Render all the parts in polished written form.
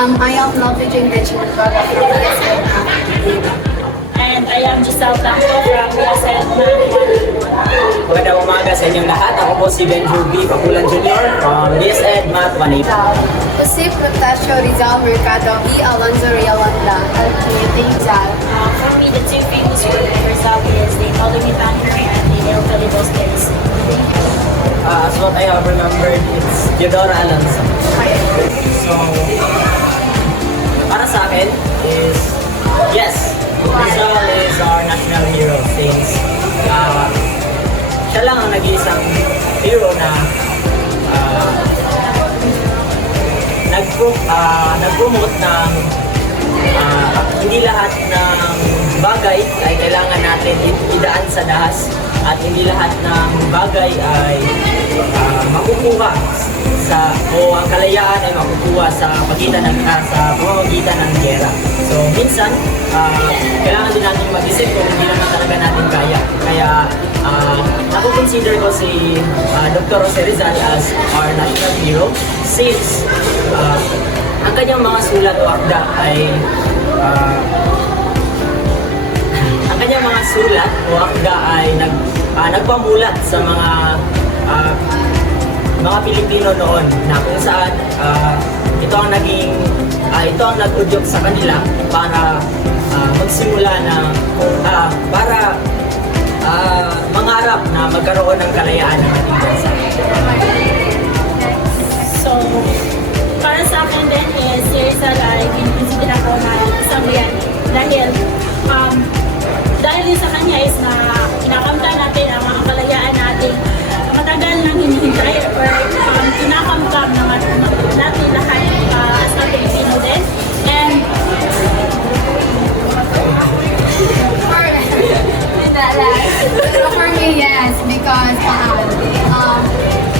I am Lovely Jane Benjamin Baga from BSN. And I am Giselle Blanco from BSN. Magandang umaga sa inyong lahat. Ako po si Benjo B. Pakulan Jr. from BSN Math 180. Jose Protasio Rizal Mercado E. Alonzo Rialanda. Okay, thanks, Al. For me, the two famous recruiters out is the Pauline Banner and the Neil Filibos kids. As what I have remembered, it's Theodora Alonso. So, para sa akin is, yes, Rizal is our national hero since siya lang ang nag-iisang hero na nag-promote ng hindi lahat ng bagay ay kailangan natin idaan sa dahas at hindi lahat ng bagay ay makukuha o ang kalayaan ay makukuha sa pamamagitan ng giyera. So minsan kailangan din natin mag-isip kung hindi naman talaga natin kaya. Kaya nakukonsider ko si Dr. Jose Rizal as our national hero since ang kanyang mga sulat o akda ay nagpamulat sa mga Pilipino noon na kung saan ito ang nag-udyok sa kanila para magsimula para mangarap na magkaroon ng kalayaan ng ating bansa. So, para sa akin din is si Rizal ay kinikonsider ako na isang yan dahil din sa kanya is na kinakamtan natin ang mga kalayaan natin matagal nang hinihintay or kinakamtam natin lahat as a Filipino din. And For me, yes, because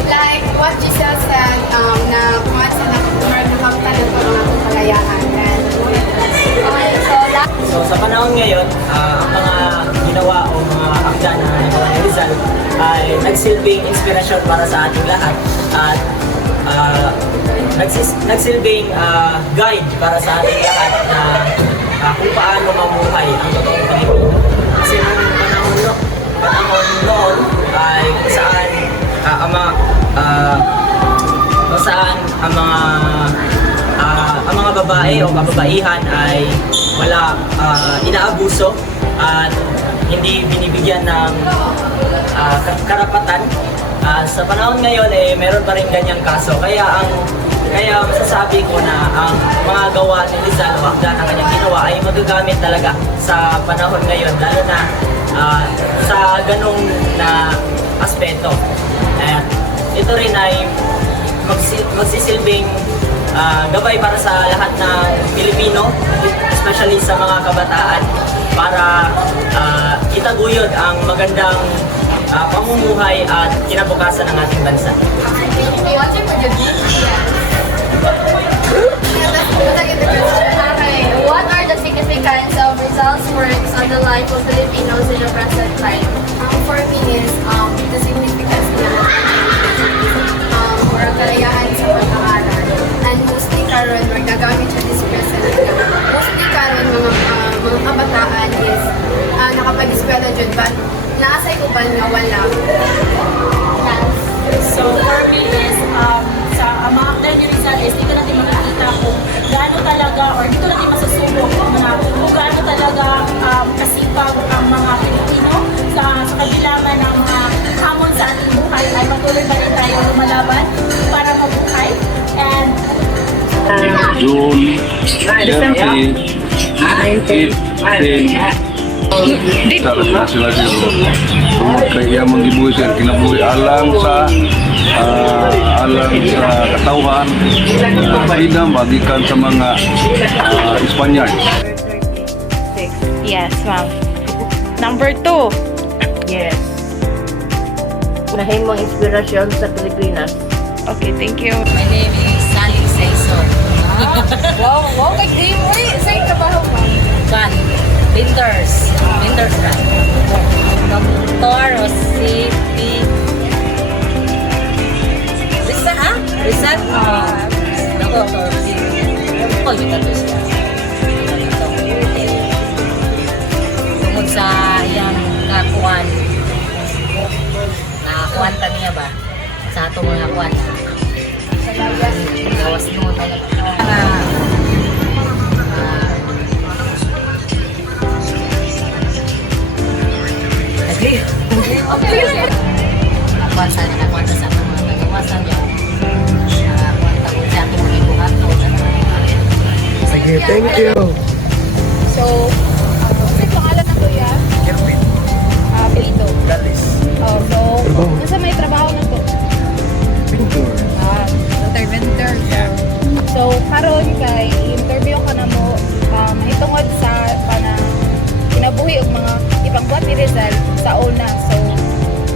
like what Giselle said, na kung ano nakapagtanan ko ng aking kalayaan. So sa panahon ngayon, ang mga ginawa o mga akda na nagawa ni Rizal ay nagsilbing inspirasyon para sa ating lahat at nagsilbing guide para sa ating lahat na kung paano mamuhay ang totoong Pilipino. Kasi nung panahon noon ay kung saan ang mga babae o kababaihan ay wala inaabuso at hindi binibigyan ng karapatan. Sa panahon ngayon meron pa rin ganyang kaso. Kaya masasabi ko na ang mga gawa ni Rizal o akda na kanyang ginawa ay magagamit talaga sa panahon ngayon, lalo na sa ganong na aspeto. At ito rin ay magsisilbing gabay para sa lahat ng Pilipino, especially sa mga kabataan, para itaguyod ang magandang pamumuhay at kinabukasan ng ating bansa. what are the significance of Rizal's works on the life of Filipinos in the present time? For me is the significance niya for kalayaan sa pag-aaral. And mostly karon magagamit siya this present. Mostly karon mga kabataan is nakapag-eskwela dyan, but naasay ko ba nga wala? So for me is sa mga akda ni Rizal is dito natin makikita kung gaano talaga or dito natin masusubok kung gaano talaga kasipag ang mga Pilipino sa kabila man ng mga hamon sa ating buhay ay patuloy pa rin tayo lumalaban para mabuhay. And June 30, 18, Tara na sila dito. Kaya manggibuhi sir, kinabuhi alang sa katauhan at bagikan sa mga Spaniard. Yes, ma'am. Number 2. Yes. Unahin mong inspirasyon sa Pilipinas. Okay, thank you. My name is Sally Saison. Wow, kay say kabaho mo. Van Linders Van. Dr. Jose P. Rizal. Dr. Nakapag bitato siya. Tungod sa iyang kakuan, nakakuan ta niya ba? Sa atong mga kuan. Gawas mo talaga. Nakuan sa atong mga kagawasan niya. Nakuan tagod sa atong mga ibuhaton. Sige, thank you. So, ano pangalan ng kuya? Jerwin, Pilito. Galis, Oh, so, nasa may trabaho na to? Pintor. Winter. So, karon kay interview ka na mo itungod sa panang kinabuhi og mga ipangbuhat ni Rizal sa una. So,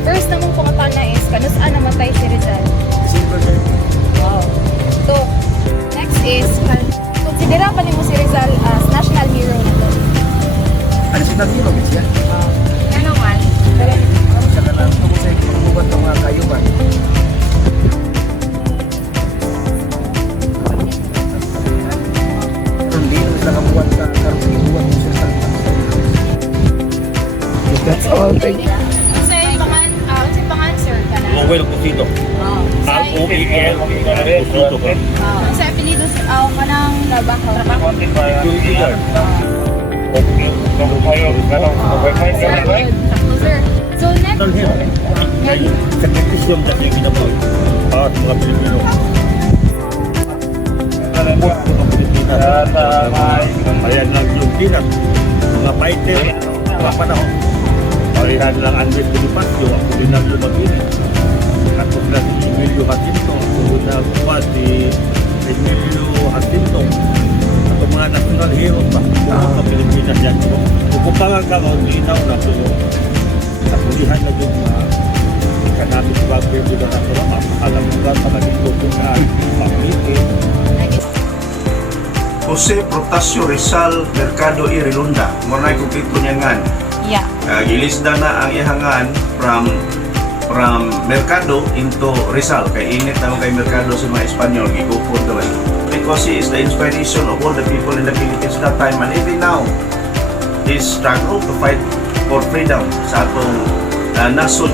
first na mong pangutana is kanus-an namatay si Rizal? December 30. Wow. So, next is konsidera pa nimo si Rizal as national hero na to? Ano si Nagiro, Mitch, yan? Ano man? Sa kalang tungkol sa pagbubuhat ng mga kayuban. Hindi mo sila kabuhat sa karong ibuhat mo siya sa That's all. Thank you. Sa pangan sir ka na? Luwel Cusito. Al-O-E-L Cusito ka. Sa apelido kanang trabaho? Tuligar. Sakto sir. So next, Sakripisyon dyan yung ginagawa para sa mga Pilipino. Buat mga Pilipinas. Ayan lang yung Pinas. Mga fighter. Mga panahon. Parihan lang Andres Bonifacio. Ako din ang lumagini. Ako na si Emilio Jacinto. Ako din ang si Emilio Jacinto. At mga national heroes pa. Mga Pilipinas yan. Kung pangang karoon, linaw na ito. Sa pulihan na yung kanabis bagay yung na ito. Alam mo ba sa kanito kung pamilin. Jose Protasio Rizal Mercado y Relunda. Muna kumpleto niya nga. yeah. Gilisda na ang ihangan from Mercado into Rizal. Kay init naman kay Mercado sa mga Espanyol. Gigupon daw. Because he is the inspiration of all the people in the Philippines that time. And even now, he struggle to fight for freedom sa atong nasod.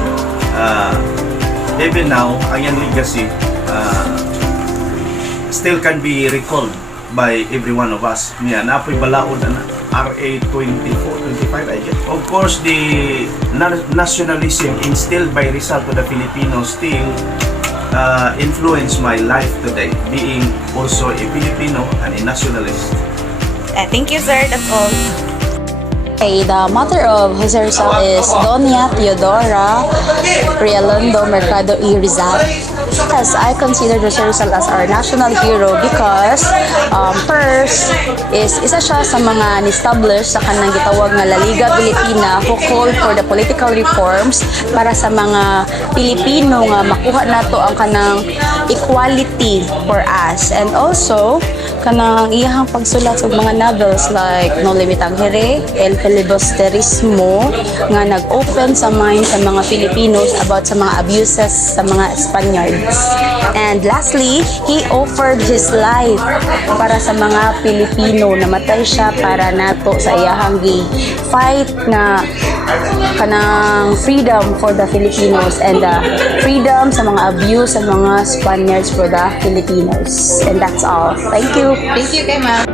Even now, ang yung legacy still can be recalled by every one of us. Niya, napoy balaod na RA 24-25, I guess. Of course, the nationalism instilled by Rizal to the Filipinos still influence my life today, being also a Filipino and a nationalist. Thank you sir, that's all. Okay, the mother of Jose Rizal is Doña Teodora Rialondo Mercado y Rizal. Yes, I consider Jose Rizal as our national hero because first is isa siya sa mga ni-establish sa kanang gitawag nga La Liga Pilipina who called for the political reforms para sa mga Pilipino nga makuha nato ang kanang equality for us, and also kanang iyahang pagsulat sa mga novels like No Limit ang Here, El Filibusterismo nga nag-open sa mind sa mga Filipinos about sa mga abuses sa mga Spaniards. And lastly, he offered his life para sa mga Pilipino. Namatay siya para nato sa iyahang fight na kanang freedom for the Filipinos and the freedom sa mga abuse sa mga Spaniards for the Filipinos. And that's all. Thank you. Thank you kay ma'am.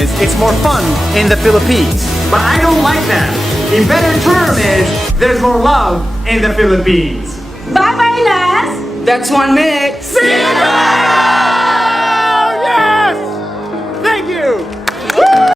It's more fun in the Philippines. But I don't like that. A better term is there's more love in the Philippines. Bye-bye, Las! That's one mix. See you tomorrow!